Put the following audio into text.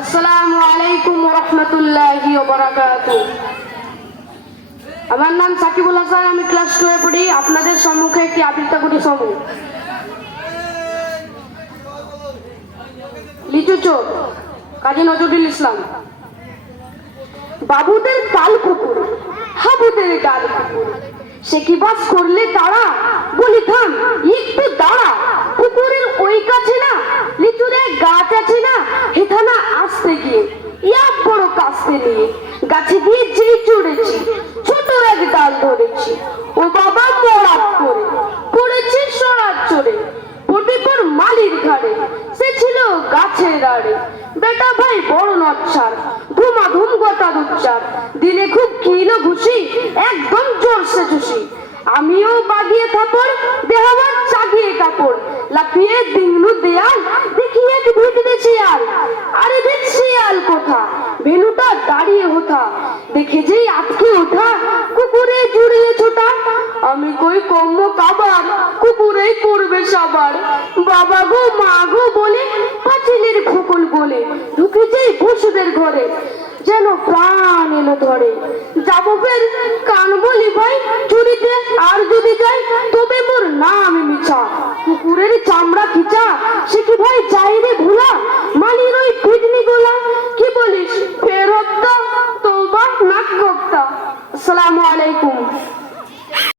আসসালামু আলাইকুম ওয়া রাহমাতুল্লাহি ওয়া বারাকাতুহু। আমার নাম সাকিবুল হাসান, আমি ক্লাস 2 এ পড়ি। আপনাদের সম্মুখে একটি আবৃত্তি করি শোনো। লিচু চোর, কাজী নজরুল ইসলাম। বাবুদের কাল কুকুর, হাবুদের গাল কুকুর, সে কি বাস করলে তারা, বলি থাম একটু দাঁড়া। পুকুরের ওই কাছে না লিচুর এক গাছ আছে না, হেথানা আসতে গিয়ে ইয়া বড় কাস্তে নিয়ে গাছে গিয়ে যেই চড়েছি, ছোট এক ডাল ধরেছি। ও বাবা মরাত করে পড়েছে সরাত চড়ে, পড়বে পর মালির ঘাড়ে, সে ছিল গাছের আড়ে। বেটা ভাই বড় নচ্ছার, ধুমাধুম গোটা দুচ্চার, দিলে খুব কিলো ঘুষি, একদম জোরসে চুষি। আমিও বাগিয়ে থাপড়, দেহাবার চাগিয়ে কাপড়, লাফিয়ে দিংলু দেয়াল, দেখি এক ভিটে শিয়াল। আরে দেখ শিয়াল কোথা, ভেলুটা দাঁড়িয়ে হোথা, দেখে যেই আটকে ওঠা, কুকুরে জুড়িয়ে ছোটা। আমি কই কম্ম কাবার, কুকুরেই করবে সাবার। বাবা গো মা গো বলে পাঁচিলের খোকল বলে ঢুকে যেই পশুদের ঘরে, যেন প্রাণ এলো ধরে। যাবো ফের কান বলি ভাই চুরিতে, আর যদি যাই তবে মোর নাম মিছা। কুকুরের চামড়া খিচা, সে কি ভাই চাই রে ভুলা, মালির ওই